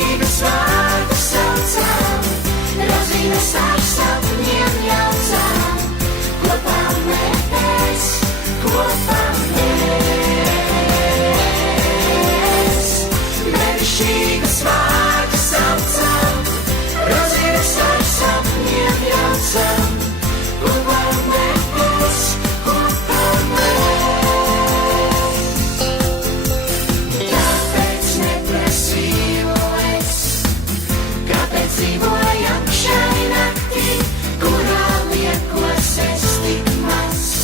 Brīnišķīgus vārdus saucam, rozīnes ar sapņiem jaucam, kopā mēs, kopā mēs. Brīnišķīgus vārdus saucam, rozīnes ar sapņiem jaucam, kopā mēs, kopā mēs. Tāpēc neprasīju es, kāpēc dzīvojam šai naktī, kurā liekos es tik mazs,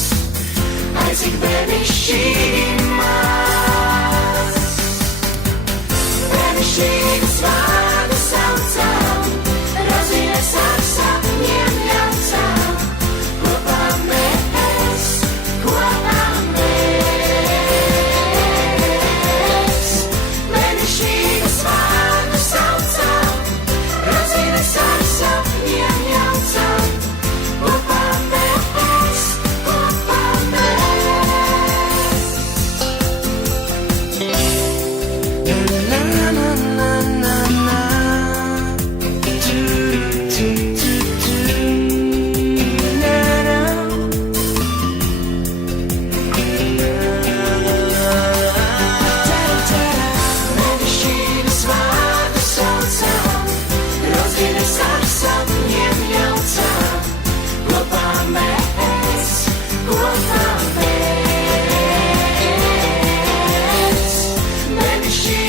ai cik brīnišķīgi maz. Brīnišķīgus vārdus saucam, rozīnes ar sapņiem jaucam, kopā mēs, kopā mēs. Brīnišķīgus vārdus saucam, rozīnes ar sapņiem jaucam, kopā mēs, kopā mēs. La la la la la. Do do do do. Na na. Brīnišķīgus vārdus saucam, rozīnes ar sapņiem jaucam, kopā mēs, kopā mēs. Brīnišķīgus